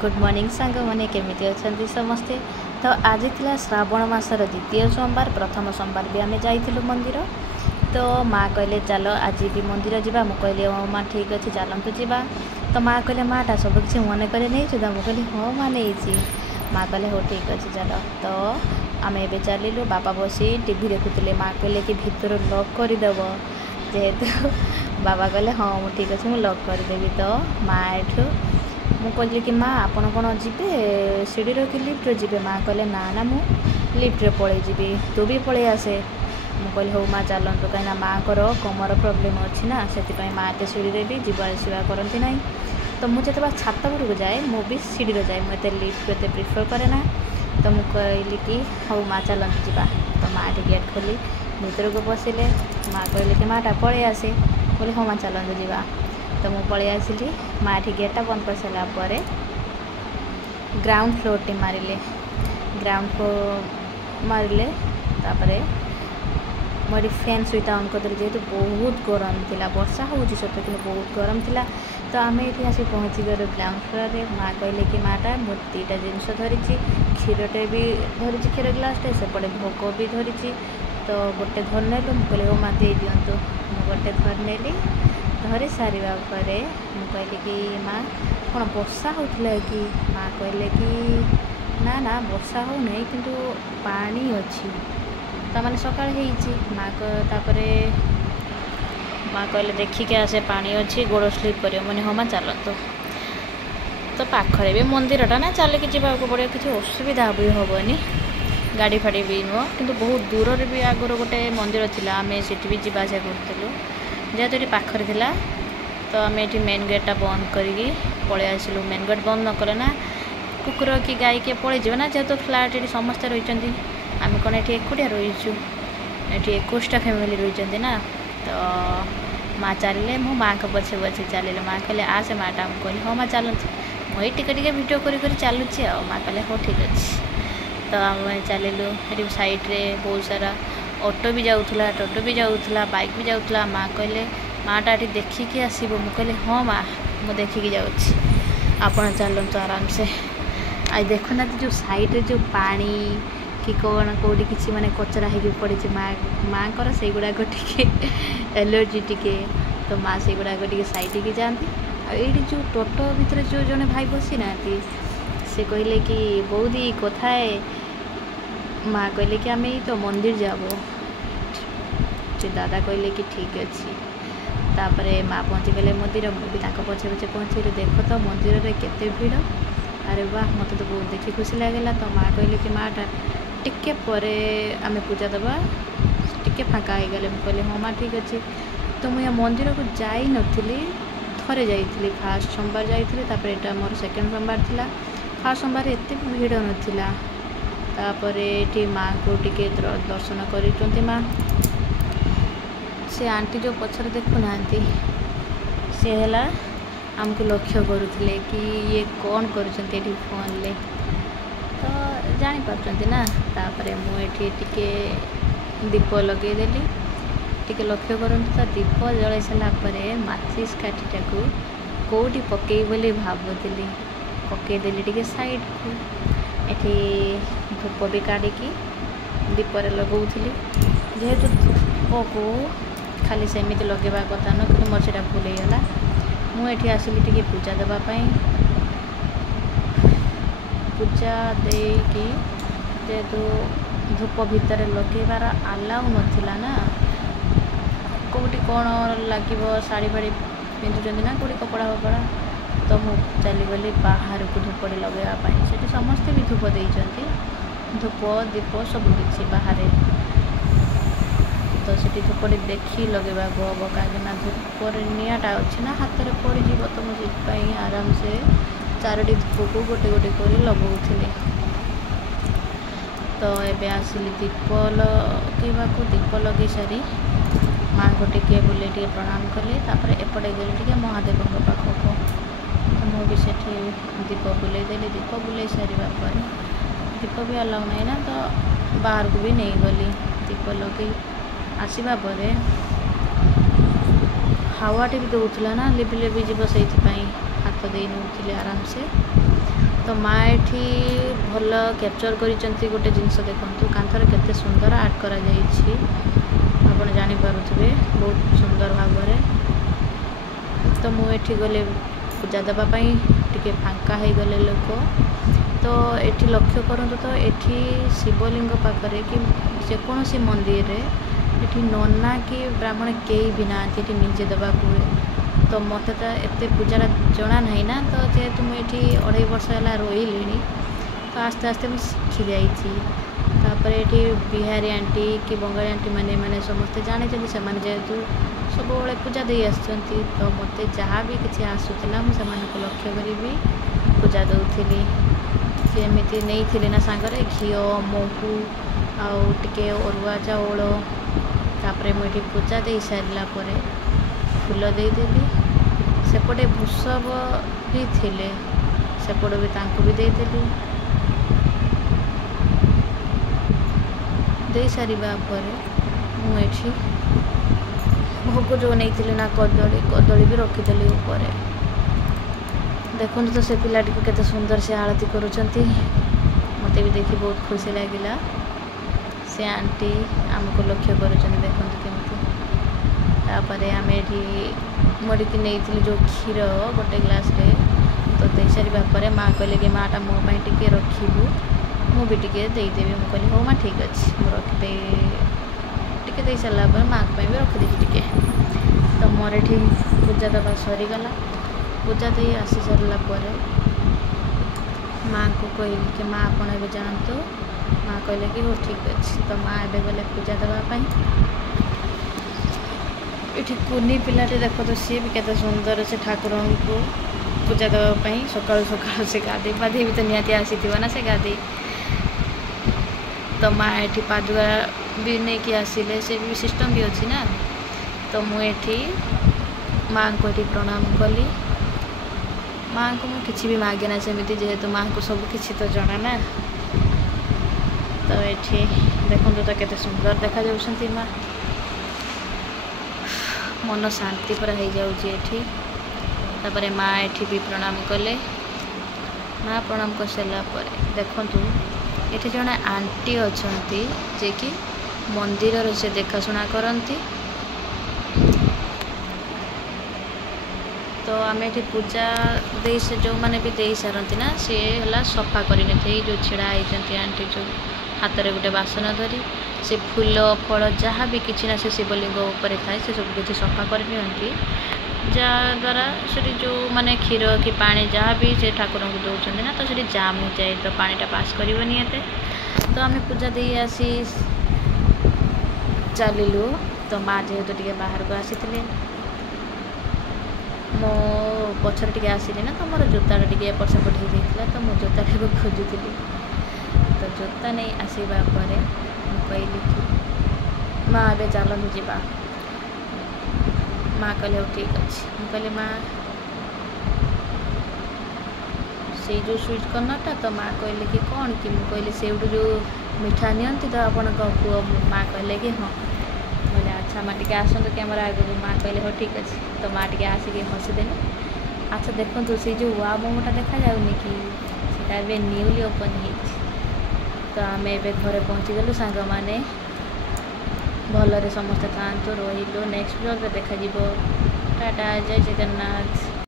Good morning सांग मैंने केमी अच्छा समस्ते। तो आज थी श्रावण मासर द्वितीय सोमवार प्रथम सोमवार भी आम जाइलु मंदिर। तो माँ कहले चल आज भी मंदिर जावा। मुझे कहली हाँ माँ ठीक अच्छे चलतु जावा। तो माँ कहले माँटा सब किसी मन कर नहीं तो मुझे कहली हाँ माँ नहीं। माँ कहले हो ठीक अच्छे चल। तो आम ए चलू बापा बसी टीवी देखुले। माँ कहले कि भितर लॉक करदेव जेहेतु बाबा कहले हाँ मुझे ठीक अच्छे मुझे लॉक करदेवी। तो माँ एठू मु कहली कि माँ आपन कौन जीवे सीढ़ी कि लिफ्ट जी। माँ कहले ना ना मु लिफ्ट पलि जी तू भी पलि आसे। मु कहली हो माँ चलतु कहीं माँ को कमर प्रोब्लेम अच्छी ना से माँ एत सीढ़ी भी जीवा आसवा करती ना। तो मुझे छात गुड़ जाए मु भी सीढ़ी जाए मुझे लिफ्ट एत प्रिफर करे ना। तो मुझे कहली कि हो माँ चलतु जावा। तो माँ टी गेट खोली भीतर को पशिले। माँ कहली कि माँटा पलि आसे। बोले हाँ माँ चलतु जावा। तो मुझे पलि आसिली। माँ टी गेटा बंद कर सारापर ग्राउंड फ्लोर टी मारे ग्राउंड फ्लोर मारे तापर मुझे फैन सुईटा ऑन कर जेहेतु बहुत गरम थी वर्षा हो सत कि बहुत गरम थी। तो आम ये आस पहुँची गलु ग्राउंड फ्लोर में। माँ कहले कि माँटा मुझे दुईटा जिनस धरी क्षीरटे भी धरी क्षीर ग्लासटे सेपटे भोग भी धरी। तो गोटे धरनेलु मुझे कहली हो माँ दे दिंतु। गोटे धरनेली धरी सारे कहली कि माँ कौन वर्षा होता कि। माँ कहले कि ना ना वर्षा हो नहीं किंतु पानी अच्छी तमाने सकाळ होईची। माँ तापर माँ कहले देखिके आसे पानी अच्छी गोड़ स्लीप कर मैंने हाँ माँ चलतु। तो पाखरे भी मंदिरटा ना चलिकी जावाक पड़े किसी असुविधा भी हेनी गाड़ी फाड़ी भी नुह कि बहुत दूर भी आगर गोटे मंदिर थी आम सीटी भी जावास करूँ जेहेतु ये पाखरे थिला। तो आम ये मेन गेटा बंद करके पलि आसिलु। मेन गेट बंद न कले ना कुकुर कि गाई किए पलि जाए ना जेहेतु फ्लाट ये समस्ते रही आम कौन ये एकुटिया रहीचु ये 21टा फैमिली रही ना। तो माँ चलिए मो माँ को पछे पछे चलिए। माँ कहले आसे माँटा मुझे कहली हाँ माँ चलती मुझे टिके भिडियो कर चलुची आ। माँ कहले हो ठीक अच्छे। तो आम चलिलु ये साइड्रे बहुत सारा ऑटो भी जाऊला टोटो भी जाऊला बाइक भी जाऊला। माँ कहले माँटा ये देखिकी आसब। मुझे कहली हाँ माँ मुझे देखिकी जाऊँगी आपण चलतु आराम से। आज देखुना जो साइड्रे जो पानी कि कौन कौटी किसी माने कचरा हो पड़ी माँ को से गुड़ाक टे एलर्जी टिके। तो माँ से गुड़ाक टे साइड की जाती। ये जो टोटो भितर जो जड़े भाई बसी ना से कहले कि बहुत ही कथा है। माँ कहले कि आम ये तो मंदिर जाबो। दादा कहले कि ठीक अच्छे। तापर माँ पहुँची गले मंदिर मुझे पछे पछे पहुँचे देख तो मंदिर में केते भीड़। अरे वाह मत तो बहुत देखी खुशी लगे। तो माँ कहले कि माँटा टिके परे आम पूजा दबा टिके फाँका हो गले। मुझे कहली हाँ माँ ठीक अच्छे। तो मुझे मंदिर को जाई नथिली थरे जाइली फास्ट सोमवार जाइली। तापर एटा मोर सेकेंड सोमवार थिला। फास्ट सोमवार एत भीड़ नथिला। तापर ये माँ को टिके दर्शन कर माँ से आंटी जो पछर देखुना सी है आमको लक्ष्य करुले कि ये कौन कर फोन ले तो जापार ना। तापर मुझे टिके दीप लगेदेली टिके लक्ष्य करूँ। तो दीप जल सारापर माचिस काठीटा को कौटी पकई बोली भावुली पकईदेली टिके साइड को। एठी धूप भी काढ़ी दीपरे लगौली जेहेतु धूप को खाली सेमती लगेवा कथा न कि मोर से भूल होगा। मुझे आसिली टिके पूजा देवाई पूजा देकी जेहेतु धूप भितर लगेबार आलाउ नथिला ना कौटी कौन लगे शाढ़ी फाड़ी पिंधुं ना कौटी कपड़ा फपड़ा। तो मुझे चलीगली बाहर को धूपटे लगेवाई से समस्ते भी धूप देती धूप दीप सबकि बाहर। तो से धूपटे देखी लगेवा हम कहीं धूप निआटा अच्छी ना हाथ में पड़ जा। तो मुझे आराम से 4टी धूप को गोटे गोटे कर लगौली। तो ये आसिली दीप लगेवा दीप लगे सारी माँ को टिके बुले टे प्रणाम कली। तापर एपटे गली टे महादेव पाखक। तो मुझे दीप बुले देली। दीप बुले सारा पर दीप भी अलाउ नहीं ना। तो बाहर को भी नहीं गली दीप लगे आसवा पर हावाटे भी दौला ना लिपि लिपि जीव से हाथ दे नौले आराम से। तो माँ एठी भल कैप्चर करिसेंती गोटे जिनस देखंतु कांथर केते सुंदर आर्ट करा जाईछि आपण जानि पारुथबे बहुत सुंदर भाबरे। तो मु एठी गले पूजा देबा पई टिके फांका हे गले लोक तो एठी लक्ष्य करंतु तो एठी शिवलिंग पाखरे कि जेकोसी मंदिर रे एठी नन्ना कि ब्राह्मण केही भी ना एठी निजे देबा को तो मत तो एत पूजा जना ना ना तो जेहेतु मुझे 2.5 वर्ष है रही तो आस्ते आस्ते मुझे शिखी जापर ये बिहारी आंटी कि बंगाली आंटी मैंने समस्ते जानी से जेहेतु सब पूजा दे आसुँच तो मत जहाँ भी किसी आसूला मुझे लक्ष्य करी पूजा दूसरी सेमती नहीं ना सांगरे घी महू आटे अरुआ चाउल तापर मुझे पूजा दे सारा फूल देदेली सेपटे भूषभ भी थिले सेपट भी तांको भी देदेली दे सारिबा परे मुझे भोग जो नहीं ना कदली भी रखीदेली ऊपर देखो तो से पिलाटी को केते सुंदर से आरती करुँच मत भी देखी बहुत खुशी लगिला से आंटी आमको लक्ष्य करुँच देखो केमती तापर आम ये मरिकी नहीं जो क्षीर गोटे ग्लास रे तो दे सारा पर माँ कहले कि माँटा मोपाई टे रखू मुझे देदेवी मुझे कहली हाँ माँ ठीक अच्छे मुझे रखीदे टे दे सारा माँ भी रखीदी टे तो मोर ये पूजा दबा सरीगला पूजा दे आसी सारा माँ को कहली कि माँ आप जानतु माँ कहले कि हो ठीक अच्छे तो माँ एवं गले पूजा देवाई ये कुनी पिलाटे देख तो सी भी केते सुंदर से ठाकुर को पूजा देवाई सकाल सकाल से गाधे बाधे भी तो निहाती आसी ना से गाधे तो माँ ये पादुआ भी नहीं कि आसिले से भी सिस्टम भी अच्छी ना तो मुझे माँ को ये प्रणाम कली माँ को मुझे किसी भी मागे ना सेमती जेहेतु माँ को सब किसी तो जना ना तो ये देखो तो केते सुंदर देखा जाउछंती माँ मन शांति पूरा हो जाऊँगी तापर माँ ये भी प्रणाम कले माँ प्रणाम कर सारापर देखु ये जड़े आंटी अच्छा जे कि मंदिर से देखाशुना करती तो आम ये पूजा दे से जो मैंने भी दे सारती ना सी है सफा करते जो छिड़ा होती आंटी जो हाथ में गोटे बासन धरी से फूल फल जहाँ भी किसी ना से शिवलिंग उपर थाए से सब किसी सफा कर जद्वारा से जो माने क्षीर कि पानी जहाँ भी से ठाकुर को दौरान ना तो से जाम हो जाए तो पानीटा पास करनी एते तो आम पूजा दे आसी चलू तो माँ जेहेतु टे बाहर को आसी मो पछर टे आसली ना तो मोर जोता टे एपट सेपट हो जाता तो मो जोता को खोजुली तो जोता नहीं आसवा पर कहली कि माँ ए चलू जा माँ कहले ठीक अच्छे मुझे माँ से जो स्वीट कर्नरटा तो माँ कहले कि कौन कि मुझे से जो मिठा नियंती तो आपण पुओ माँ कहले कि हाँ बोले अच्छा माँ टे आसतु कैमरा आगे माँ कहले हाँ ठीक अच्छे तो माँ टे आसिक हसीदेले अच्छा देखो से जो वा मोमोटा देखा जाऊनी कि सीटा न्यूली ओपन हो तो आम एवं घरे पहुँची गलु सांग मैंने भलरे समस्ते था रही नेक्स्ट ब्लॉग देखा टाटा जय जगन्नाथ।